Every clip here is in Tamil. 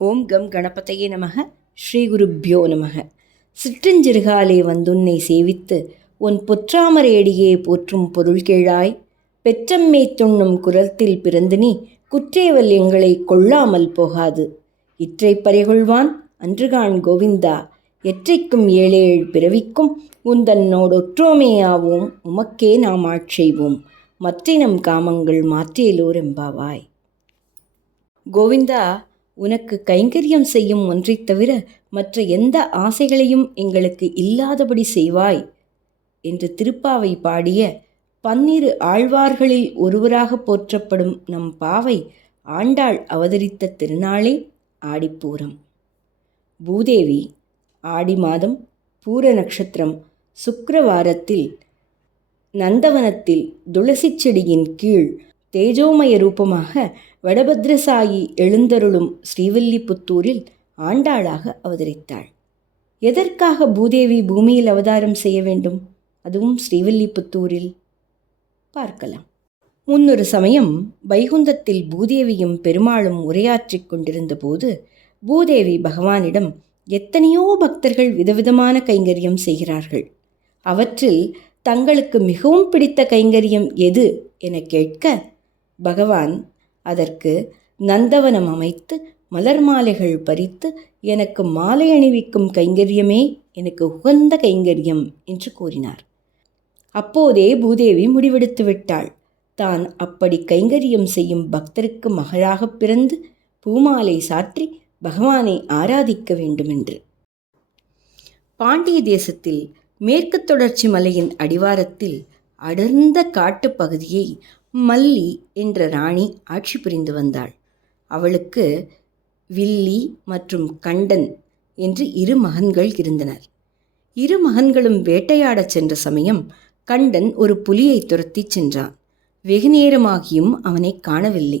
ஓம் கம் கணபதையே நமக. ஸ்ரீ குருப்யோ நமக. சிற்றஞ்சிறுகாலே வந்துன்னை சேவித்து உன் பொற்றாமரையடியே போற்றும் பொருள் கேளாய். பெற்றம்மை துண்ணும் குரத்தில் பிறந்து நீ குற்றேவல் எங்களை கொள்ளாமல் போகாது. இற்றை பறைகொள்வான் அன்றுகான் கோவிந்தா. எற்றைக்கும் ஏழேழு பிறவிக்கும் உந்தன்னோடொற்றோமேயாவோம். உமக்கே நாம் ஆட்செய்வோம். மற்றினம் காமங்கள் மாற்றேலோர் எம்பாவாய். கோவிந்தா, உனக்கு கைங்கரியம் செய்யும் ஒன்றைத் தவிர மற்ற எந்த ஆசைகளையும் எங்களுக்கு இல்லாதபடி செய்வாய் என்று திருப்பாவை பாடிய 12 ஆழ்வார்களில் ஒருவராக போற்றப்படும் நம் பாவை ஆண்டாள் அவதரித்த திருநாளே ஆடிப்பூரம். பூதேவி ஆடி மாதம் பூர நட்சத்திரம் சுக்கிரவாரத்தில் நந்தவனத்தில் துளசி செடியின் கீழ் தேஜோமய ரூபமாக வடபத்ரசாயி எழுந்தருளும் ஸ்ரீவில்லிபுத்தூரில் ஆண்டாளாக அவதரித்தாள். எதற்காக பூதேவி பூமியில் அவதாரம் செய்ய வேண்டும், அதுவும் ஸ்ரீவில்லிபுத்தூரில்? பார்க்கலாம். முன்னொரு சமயம் வைகுந்தத்தில் பூதேவியும் பெருமாளும் உரையாற்றிக் கொண்டிருந்த போது பூதேவி பகவானிடம் எத்தனையோ பக்தர்கள் விதவிதமான கைங்கரியம் செய்கிறார்கள், அவற்றில் தங்களுக்கு மிகவும் பிடித்த கைங்கரியம் எது என கேட்க, பகவான் அதற்கு நந்தவனம் அமைத்து மலர் மாலைகள் பறித்து எனக்கு மாலை அணிவிக்கும் கைங்கரியமே எனக்கு உகந்த கைங்கரியம் என்று கூறினார். அப்போதே பூதேவி முடிவெடுத்து விட்டாள், தான் அப்படி கைங்கரியம் செய்யும் பக்தருக்கு மகளாக பிறந்து பூமாலை சாற்றி பகவானை ஆராதிக்க வேண்டுமென்று. பாண்டிய தேசத்தில் மேற்கு தொடர்ச்சி மலையின் அடிவாரத்தில் அடர்ந்த காட்டுப் பகுதியை மல்லி என்ற ராணி ஆட்சி புரிந்து வந்தாள். அவளுக்கு வில்லி மற்றும் கண்டன் என்று 2 மகன்கள் இருந்தனர். 2 மகன்களும் வேட்டையாடச் சென்ற சமயம் கண்டன் ஒரு புலியை துரத்தி சென்றான். வெகு நேரமாகியும் அவனை காணவில்லை.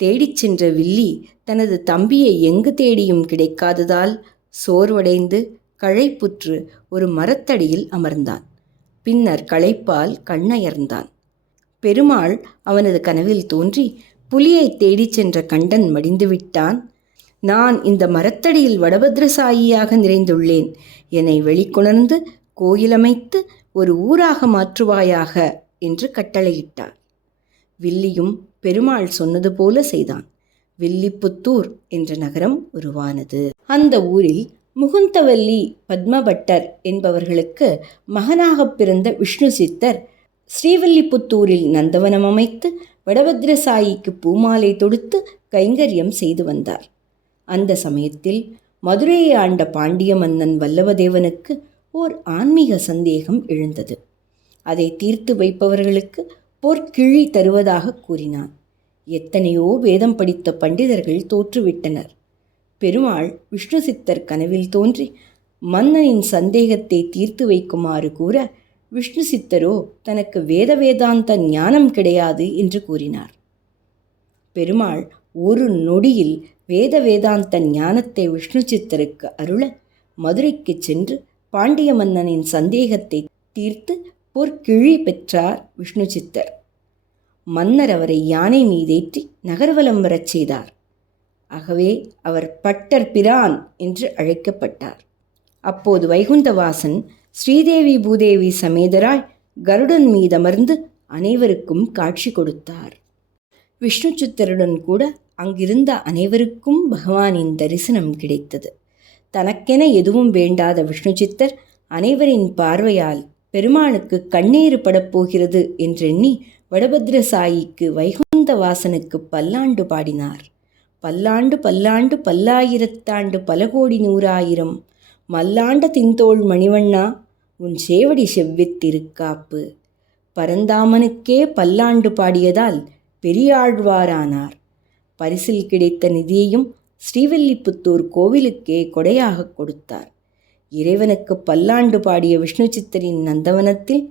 தேடிச் சென்ற வில்லி தனது தம்பியை எங்கு தேடியும் கிடைக்காததால் சோர்வடைந்து களைப்புற்று ஒரு மரத்தடியில் அமர்ந்தான். பின்னர் களைப்பால் கண்ணயர்ந்தான். பெருமாள் அவனது கனவில் தோன்றி, புலியை தேடிச் சென்ற கண்டன் மடிந்துவிட்டான், நான் இந்த மரத்தடியில் வடபத்ரசாயியாக நிறைந்துள்ளேன், என்னை வெளிக்கொணர்ந்து கோயிலமைத்து ஒரு ஊராக மாற்றுவாயாக என்று கட்டளையிட்டார். வில்லியும் பெருமாள் சொன்னது போல செய்தான். வில்லிபுத்தூர் என்ற நகரம் உருவானது. அந்த ஊரில் முகுந்தவல்லி பத்மபட்டர் என்பவர்களுக்கு மகனாக பிறந்த விஷ்ணு சித்தர் ஸ்ரீவில்லிபுத்தூரில் நந்தவனம் அமைத்து வடபத்ரசாயிக்கு பூமாலை தொடுத்து கைங்கரியம் செய்து வந்தார். அந்த சமயத்தில் மதுரையை ஆண்ட பாண்டிய மன்னன் வல்லவதேவனுக்கு ஓர் ஆன்மீக சந்தேகம் எழுந்தது. அதை தீர்த்து வைப்பவர்களுக்கு பொற்கிழி தருவதாக கூறினான். எத்தனையோ வேதம் படித்த பண்டிதர்கள் தோற்றுவிட்டனர். பெருமாள் விஷ்ணு சித்தர் கனவில் தோன்றி மன்னனின் சந்தேகத்தை தீர்த்து வைக்குமாறு கூற, விஷ்ணு சித்தரோ தனக்கு வேதாந்த ஞானம் கிடையாது என்று கூறினார். பெருமாள் ஒரு நொடியில் வேதாந்த ஞானத்தை விஷ்ணு சித்தருக்கு அருள மதுரைக்கு சென்று பாண்டிய மன்னனின் சந்தேகத்தை தீர்த்து பொற்கிழி பெற்றார் விஷ்ணு சித்தர். மன்னர் அவரை யானை மீதேற்றி நகர்வலம் வரச் செய்தார். ஆகவே அவர் பட்டர் பிரான் என்று அழைக்கப்பட்டார். அப்போது வைகுந்தவாசன் ஸ்ரீதேவி பூதேவி சமேதராய் கருடன் மீதமர்ந்து அனைவருக்கும் காட்சி கொடுத்தார். விஷ்ணு சித்தருடன் கூட அங்கிருந்த அனைவருக்கும் பகவானின் தரிசனம் கிடைத்தது. தனக்கென எதுவும் வேண்டாத விஷ்ணு சித்தர் அனைவரின் பார்வையால் பெருமாளுக்கு கண்ணீர் படப்போகிறது என்றெண்ணி வடபத்ரசாயிக்கு வைகுந்தவாசனுக்கு பல்லாண்டு பாடினார். பல்லாண்டு பல்லாண்டு பல்லாயிரத்தாண்டு பல கோடி நூறாயிரம் மல்லாண்ட தின்தோள் மணிவண்ணா உன் சேவடி செவ்வித் திருக்காப்பு. பரந்தாமனுக்கே பல்லாண்டு பாடியதால் பெரியாழ்வாரானார். பரிசில் கிடைத்த நிதியையும் ஸ்ரீவில்லிபுத்தூர் கோவிலுக்கே கொடையாக கொடுத்தார். இறைவனுக்கு பல்லாண்டு பாடிய விஷ்ணு சித்தரின் நந்தவனத்தில்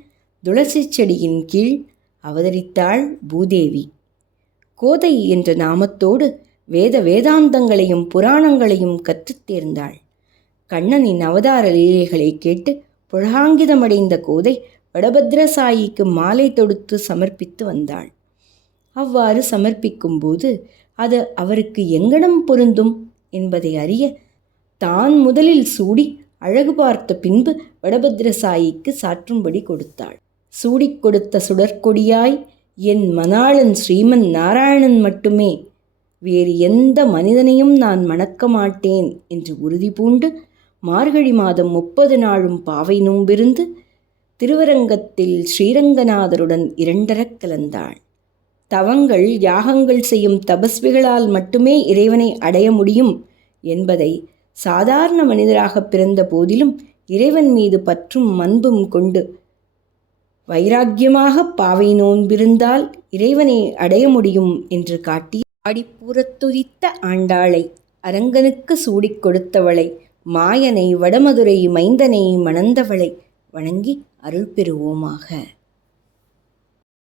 துளசி செடியின் கீழ் அவதரித்தாள் பூதேவி. கோதை என்ற நாமத்தோடு வேதாந்தங்களையும் புராணங்களையும் கற்றுத் தேர்ந்தாள். கண்ணனின் அவதார லீலைகளை கேட்டு புலகாங்கிதமடைந்த கோதை வடபத்ரசாயிக்கு மாலை தொடுத்து சமர்ப்பித்து வந்தாள். அவ்வாறு சமர்ப்பிக்கும்போது அது அவருக்கு எங்கனம் பொருந்தும் என்பதை அறிய தான் முதலில் சூடி அழகு பார்த்த பின்பு வடபத்திரசாயிக்கு சாற்றும்படி கொடுத்தாள். சூடிக் கொடுத்த சுடற்கொடியாய் என் மணாளன் ஸ்ரீமன் நாராயணன் மட்டுமே, வேறு எந்த மனிதனையும் நான் மணக்க மாட்டேன் என்று உறுதி பூண்டு மார்கழி மாதம் 30 நாளும் பாவை நோம்பிருந்து திருவரங்கத்தில் ஸ்ரீரங்கநாதருடன் இரண்டரக் கலந்தாள். தவங்கள் யாகங்கள் செய்யும் தபஸ்விகளால் மட்டுமே இறைவனை அடைய முடியும் என்பதை சாதாரண மனிதராக பிறந்த போதிலும் இறைவன் மீது பற்றும் அன்பும் கொண்டு வைராக்கியமாக பாவை நோன்பிருந்தால் இறைவனை அடைய முடியும் என்று காட்டி ஆடிப்பூரத்துதித்த ஆண்டாளை, அரங்கனுக்கு சூடிக் கொடுத்தவளை, மாயனை வடமதுரை மைந்தனை மணந்தவளை வணங்கி அருள் பெறுவோமாக.